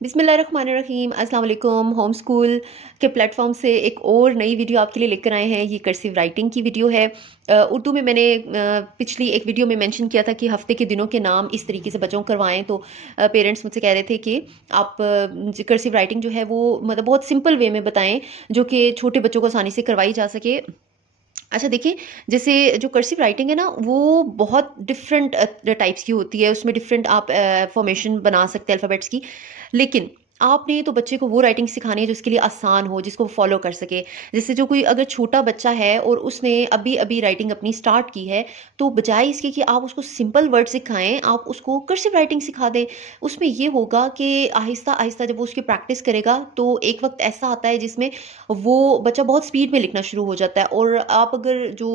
बिस्मिल्लाहिर्रहमानिर्रहीम अस्सलाम वालेकुम। होम स्कूल के प्लेटफॉर्म से एक और नई वीडियो आपके लिए लेकर आए हैं। ये कर्सिव राइटिंग की वीडियो है। उर्दू में मैंने पिछली एक वीडियो में मेंशन किया था कि हफ्ते के दिनों के नाम इस तरीके से बच्चों को करवाएं, तो पेरेंट्स मुझसे कह रहे थे कि आप कर्सिव राइटिंग जो है वो मतलब बहुत सिंपल वे में बताएं, जो कि छोटे बच्चों को आसानी से करवाई जा सके। अच्छा देखिए, जैसे जो कर्सिव राइटिंग है ना, वो बहुत डिफरेंट टाइप्स की होती है। उसमें डिफरेंट आप फॉर्मेशन बना सकते हैं अल्फ़ाबेट्स की। लेकिन आपने तो बच्चे को वो राइटिंग सिखानी है जो उसके लिए आसान हो, जिसको वो फॉलो कर सके। जैसे जो कोई अगर छोटा बच्चा है और उसने अभी अभी राइटिंग अपनी स्टार्ट की है, तो बजाय इसके कि आप उसको सिंपल वर्ड सिखाएं, आप उसको कर्सिव राइटिंग सिखा दें। उसमें ये होगा कि आहिस्ता आहिस्ता जब वो उसकी प्रैक्टिस करेगा, तो एक वक्त ऐसा आता है जिसमें वो बच्चा बहुत स्पीड में लिखना शुरू हो जाता है। और आप अगर जो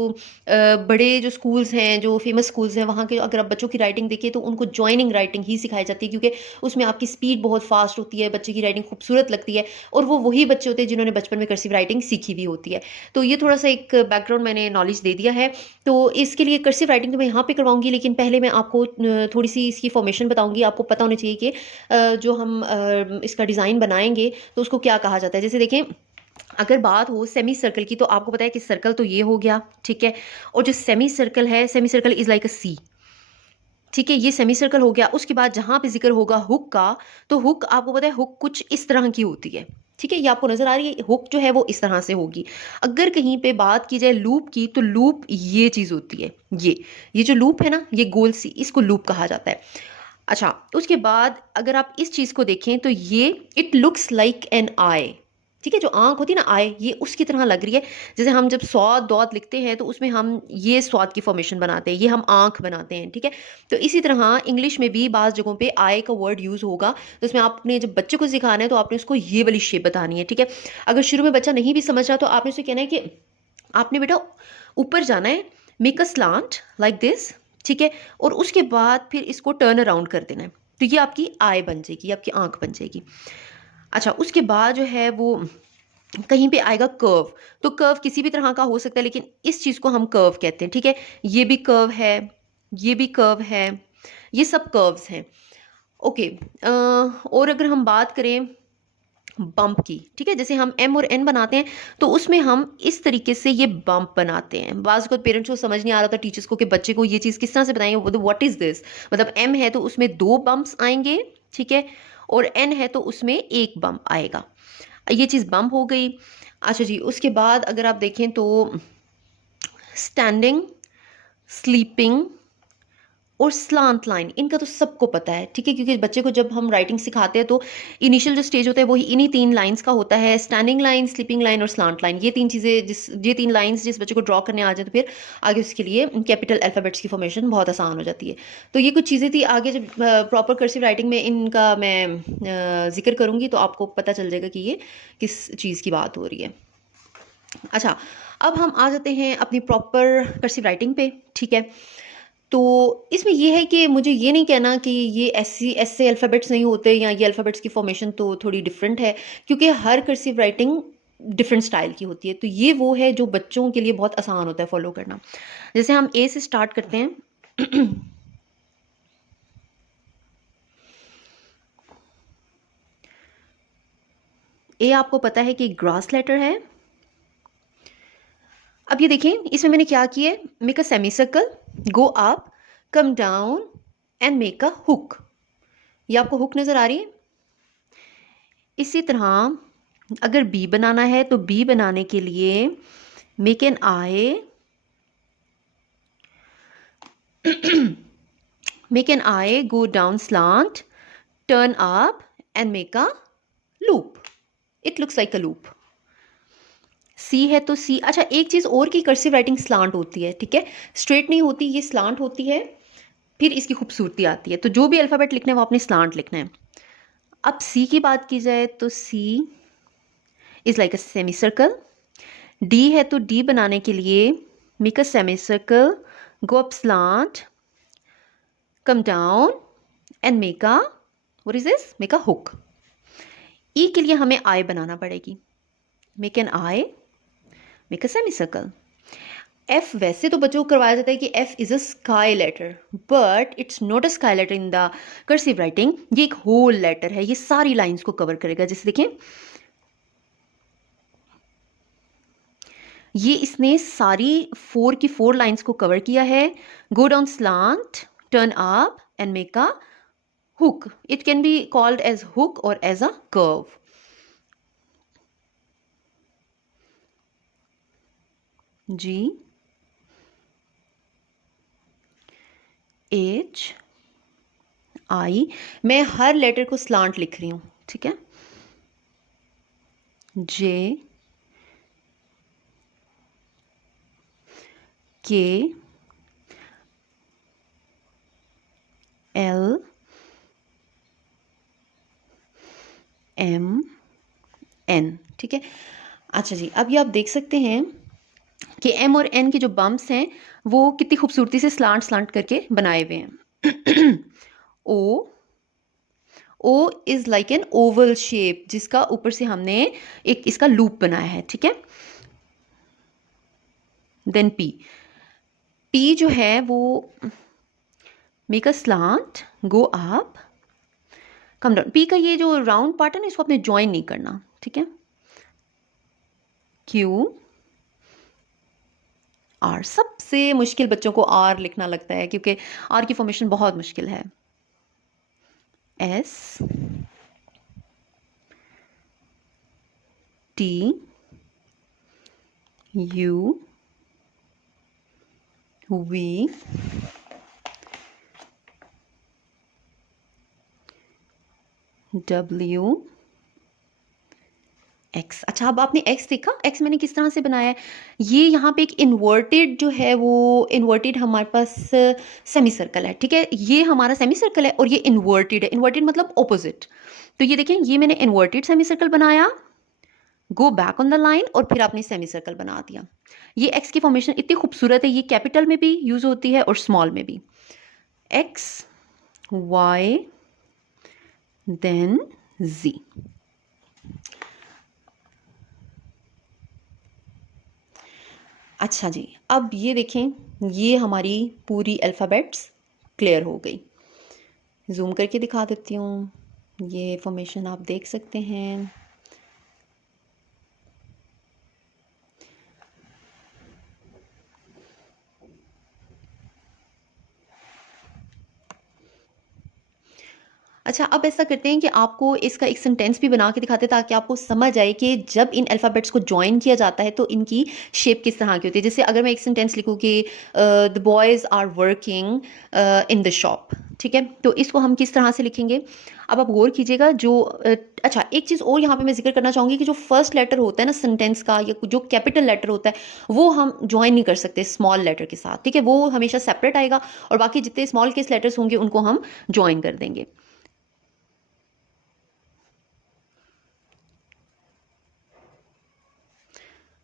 बड़े जो स्कूल्स हैं, जो फेमस स्कूल्स हैं, वहाँ के अगर आप बच्चों की राइटिंग देखिए, तो उनको जॉइनिंग राइटिंग ही सिखाई जाती है, क्योंकि उसमें आपकी स्पीड बहुत फास्ट होती है, बच्चे की राइटिंग खूबसूरत लगती है। और वो वही बच्चे होते हैं जिन्होंने बचपन में कर्सिव राइटिंग सीखी भी होती है। तो ये थोड़ा सा एक बैकग्राउंड मैंने नॉलेज दे दिया है। तो इसके लिए कर्सिव राइटिंग तो मैं यहाँ पे करवाऊंगी, लेकिन पहले मैं आपको थोड़ी सी इसकी फॉर्मेशन बताऊंगी। आपको पता होना चाहिए कि जो हम इसका डिज़ाइन बनाएंगे तो उसको क्या कहा जाता है। जैसे देखें, अगर बात हो सेमी सर्कल की, तो आपको पता है कि सर्कल तो ये हो गया, ठीक है। और जो सेमी सर्कल है, semicircle is like a C, ठीक है, ये सेमी सर्कल हो गया। उसके बाद जहां पे जिक्र होगा हुक का, तो हुक आपको पता है हुक कुछ इस तरह की होती है, ठीक है। ये आपको नजर आ रही है, हुक जो है वो इस तरह से होगी। अगर कहीं पे बात की जाए लूप की, तो लूप ये चीज होती है, ये जो लूप है ना, ये गोल सी, इसको लूप कहा जाता है। अच्छा, उसके बाद अगर आप इस चीज को देखें, तो ये इट लुक्स लाइक एन आई, ठीक है। जो आंख होती है ना, आई, ये उसकी तरह लग रही है। जैसे हम जब स्वाद दौत लिखते हैं, तो उसमें हम ये स्वाद की फॉर्मेशन बनाते हैं, ये हम आंख बनाते हैं, ठीक है। तो इसी तरह इंग्लिश में भी बाज़ जगहों पे आई का वर्ड यूज़ होगा, तो उसमें आपने जब बच्चे को सिखाना है, तो आपने उसको ये वाली शेप बतानी है, ठीक है। अगर शुरू में बच्चा नहीं भी समझ रहा, तो आपने उसे कहना है कि आपने बेटा ऊपर जाना है, make a slant like this, ठीक है। और उसके बाद फिर इसको टर्न अराउंड कर देना है, तो ये आपकी आई बन जाएगी, ये आपकी आंख बन जाएगी। अच्छा, उसके बाद जो है वो कहीं पे आएगा कर्व। तो कर्व किसी भी तरह का हो सकता है, लेकिन इस चीज को हम कर्व कहते हैं, ठीक है। ये भी कर्व है, ये भी कर्व है, ये सब कर्व्स हैं। ओके, और अगर हम बात करें बम्प की, ठीक है, जैसे हम एम और एन बनाते हैं, तो उसमें हम इस तरीके से ये बम्प बनाते हैं। बाज़ को पेरेंट्स को समझ नहीं आ रहा था, टीचर्स को, कि बच्चे को ये चीज़ किस तरह से बताएंगे। वो व्हाट इज दिस, मतलब एम है तो उसमें दो बम्प्स आएंगे, ठीक है। और एन है तो उसमें एक बम्प आएगा। ये चीज़ बम्प हो गई। अच्छा जी, उसके बाद अगर आप देखें तो स्टैंडिंग, स्लीपिंग और स्लांट लाइन, इनका तो सबको पता है, ठीक है, क्योंकि बच्चे को जब हम राइटिंग सिखाते हैं, तो इनिशियल जो स्टेज होता है वही इन्हीं तीन लाइंस का होता है। स्टैंडिंग लाइन, स्लीपिंग लाइन और स्लांट लाइन, ये तीन चीज़ें, ये तीन लाइंस जिस बच्चे को ड्रॉ करने आ जाए, तो फिर आगे उसके लिए कैपिटल अल्फ़ाबेट्स की फॉर्मेशन बहुत आसान हो जाती है। तो ये कुछ चीज़ें थी। आगे जब प्रॉपर कर्सिव राइटिंग में इनका मैं जिक्र करूँगी, तो आपको पता चल जाएगा कि ये किस चीज़ की बात हो रही है। अच्छा, अब हम आ जाते हैं अपनी प्रॉपर कर्सिव राइटिंग पे, ठीक है। तो इसमें ये है कि मुझे ये नहीं कहना कि ये ऐसी ऐसे अल्फ़ाबेट्स नहीं होते, या ये अल्फ़ाबेट्स की फॉर्मेशन तो थोड़ी डिफरेंट है, क्योंकि हर कर्सिव राइटिंग डिफरेंट स्टाइल की होती है। तो ये वो है जो बच्चों के लिए बहुत आसान होता है फॉलो करना। जैसे हम ए से स्टार्ट करते हैं। ए आपको पता है कि ग्रास लेटर है। अब ये देखें, इसमें मैंने क्या किया है, make a semi circle, go up, come down and make a hook. ये आपको हुक नजर आ रही है। इसी तरह अगर बी बनाना है, तो बी बनाने के लिए make an I, make an I, go down slant, turn up and make a loop. It looks like a loop. C है तो सी। अच्छा, एक चीज और की कर्सिव राइटिंग स्लांट होती है, ठीक है, स्ट्रेट नहीं होती, ये स्लांट होती है, फिर इसकी खूबसूरती आती है। तो जो भी अल्फाबेट लिखना है वो आपने स्लांट लिखना है। अब सी की बात की जाए, तो C is like a semi circle. D है तो डी बनाने के लिए make a semi circle, go up slant, come down and make a, what is this, make a hook. E के लिए हमें आई बनाना पड़ेगी, make an I, make a semi circle. F वैसे तो बच्चों को करवाया जाता है कि F is a sky letter, but it's not a sky letter in the cursive writing. ये एक होल लेटर है, ये सारी लाइंस को कवर करेगा। जैसे देखें, ये इसने सारी 4 की 4 लाइंस को कवर किया है। Go down slant, turn up and make a hook. It can be called as hook और as a curve. G, H I, मैं हर लेटर को स्लांट लिख रही हूं, ठीक है। जे, के, एल, एम, एन, ठीक है। अच्छा जी, अब ये आप देख सकते हैं कि एम और एन के जो बम्प्स हैं वो कितनी खूबसूरती से स्लांट स्लांट करके बनाए हुए हैं। O, O is like an oval shape, जिसका ऊपर से हमने एक इसका लूप बनाया है, ठीक है। देन पी, पी जो है वो make a slant, go up, come down. P का ये जो राउंड पार्ट है ना, इसको आपने ज्वाइन नहीं करना, ठीक है। क्यू, आर, सबसे मुश्किल बच्चों को आर लिखना लगता है क्योंकि आर की फॉर्मेशन बहुत मुश्किल है। S, T, U, V, W, X. अच्छा, अब आपने एक्स देखा, एक्स मैंने किस तरह से बनाया है। ये यहाँ पे एक इन्वर्टेड जो है वो इन्वर्टेड हमारे पास सेमी सर्कल है, ठीक है। ये हमारा सेमी सर्कल है और ये इन्वर्टेड है। इन्वर्टेड मतलब ऑपोजिट। तो ये देखें, ये मैंने इन्वर्टेड सेमी सर्कल बनाया, go back on the line, और फिर आपने सेमी सर्कल बना दिया। ये एक्स की फॉर्मेशन इतनी खूबसूरत है, ये कैपिटल में भी यूज होती है और स्मॉल में भी। एक्स, वाई, देन जी। अच्छा जी, अब ये देखें, ये हमारी पूरी अल्फ़ाबेट्स क्लियर हो गई। जूम करके दिखा देती हूँ, ये फॉर्मेशन आप देख सकते हैं। अच्छा, अब ऐसा करते हैं कि आपको इसका एक सेंटेंस भी बना के दिखाते हैं ताकि आपको समझ आए कि जब इन अल्फ़ाबेट्स को जॉइन किया जाता है तो इनकी शेप किस तरह की होती है। जैसे अगर मैं एक सेंटेंस लिखूँ कि the boys are working in the shop, ठीक है, तो इसको हम किस तरह से लिखेंगे। अब आप गौर कीजिएगा, जो अच्छा, एक चीज़ और यहाँ पे मैं जिक्र करना चाहूँगी कि जो फर्स्ट लेटर होता है ना सेंटेंस का, या जो कैपिटल लेटर होता है, वो हम ज्वाइन नहीं कर सकते स्मॉल लेटर के साथ, ठीक है। वो हमेशा सेपरेट आएगा और बाकी जितने स्मॉल केस लेटर्स होंगे उनको हम ज्वाइन कर देंगे।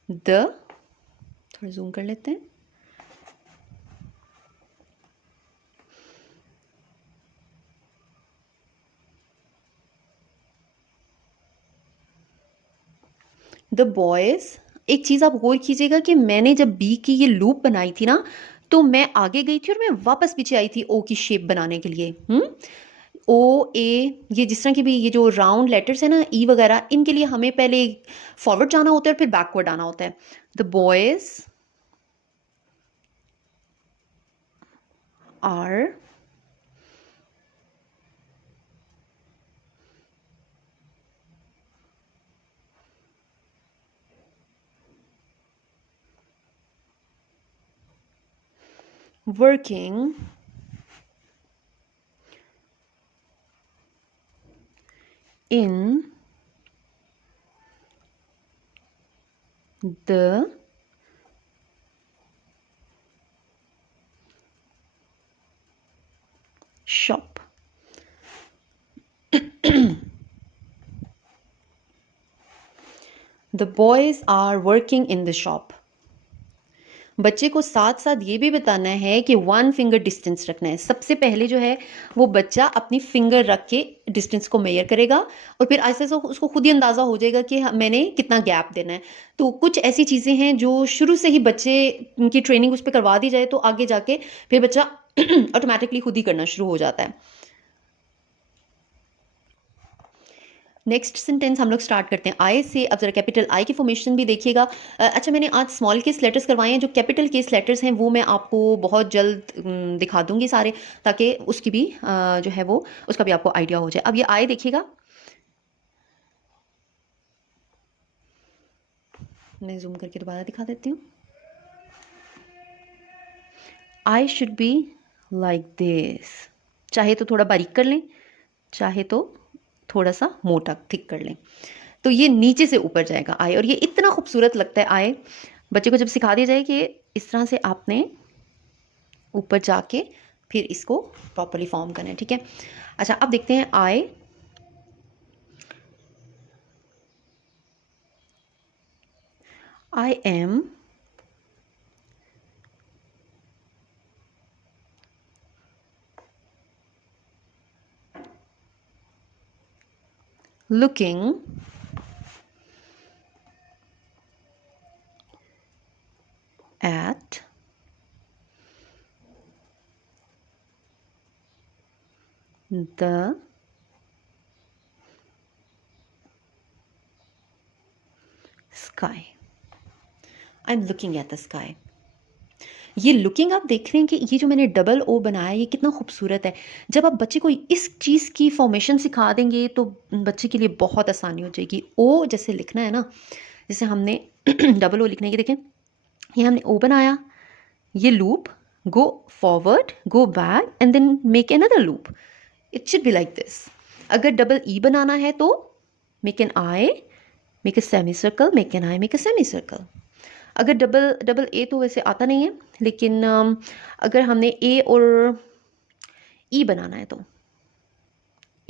द, थोड़ा जूम कर लेते हैं। द बॉयज, एक चीज आप गौर कीजिएगा कि मैंने जब बी की ये लूप बनाई थी ना, तो मैं आगे गई थी और मैं वापस पीछे आई थी ओ की शेप बनाने के लिए। ओ, ए, ये जिस तरह की भी ये जो राउंड लेटर्स है ना, ई वगैरह, इनके लिए हमें पहले फॉरवर्ड जाना होता है और फिर बैकवर्ड आना होता है। The boys are working in the shop. The boys are working in the shop. बच्चे को साथ साथ ये भी बताना है कि 1 फिंगर डिस्टेंस रखना है। सबसे पहले जो है वो बच्चा अपनी फिंगर रख के डिस्टेंस को मेजर करेगा और फिर ऐसे से उसको खुद ही अंदाज़ा हो जाएगा कि मैंने कितना गैप देना है। तो कुछ ऐसी चीज़ें हैं जो शुरू से ही बच्चे की ट्रेनिंग उस पे करवा दी जाए तो आगे जाके फिर बच्चा ऑटोमैटिकली खुद ही करना शुरू हो जाता है। नेक्स्ट सेंटेंस हम लोग स्टार्ट करते हैं आई से। अब जरा कैपिटल आई की फॉर्मेशन भी देखिएगा। अच्छा, मैंने आज स्मॉल केस लेटर्स करवाए हैं, जो कैपिटल केस लेटर्स हैं वो मैं आपको बहुत जल्द दिखा दूंगी सारे, ताकि उसकी भी जो है वो उसका भी आपको आइडिया हो जाए। अब ये आई देखिएगा, मैं जूम करके दोबारा दिखा देती हूँ। I should be like this. चाहे तो थोड़ा बारीक कर लें, चाहे तो थोड़ा सा मोटा थिक कर लें, तो ये नीचे से ऊपर जाएगा आए, और ये इतना खूबसूरत लगता है आए। बच्चे को जब सिखा दिया जाए कि इस तरह से आपने ऊपर जाके फिर इसको प्रॉपरली फॉर्म करना है, ठीक है। अच्छा, अब देखते हैं I am looking at the sky. I'm looking at the sky. ये लुकिंग आप देख रहे हैं कि ये जो मैंने डबल ओ बनाया ये कितना खूबसूरत है। जब आप बच्चे को इस चीज़ की फॉर्मेशन सिखा देंगे तो बच्चे के लिए बहुत आसानी हो जाएगी। ओ जैसे लिखना है ना, जैसे हमने डबल ओ लिखना है, ये देखें, ये हमने ओ बनाया, ये loop, go forward, go back and then make another loop. It should be like this. अगर डबल ई बनाना है तो make an I, make a semi circle, make an I, make a semi circle. अगर double A तो वैसे आता नहीं है, लेकिन अगर हमने ए और ई बनाना है तो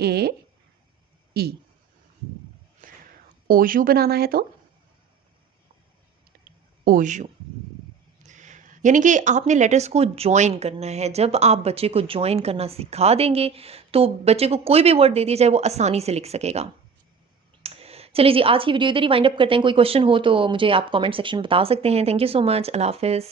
ए ई, ओ यू बनाना है तो ओ यू। यानी कि आपने लेटर्स को ज्वाइन करना है। जब आप बच्चे को ज्वाइन करना सिखा देंगे तो बच्चे को कोई भी वर्ड दे दिया जाए वो आसानी से लिख सकेगा। चलिए जी, आज की वीडियो इधर ही वाइंड अप करते हैं। कोई क्वेश्चन हो तो मुझे आप कमेंट सेक्शन में बता सकते हैं। Thank you so much. Allah हाफिज़।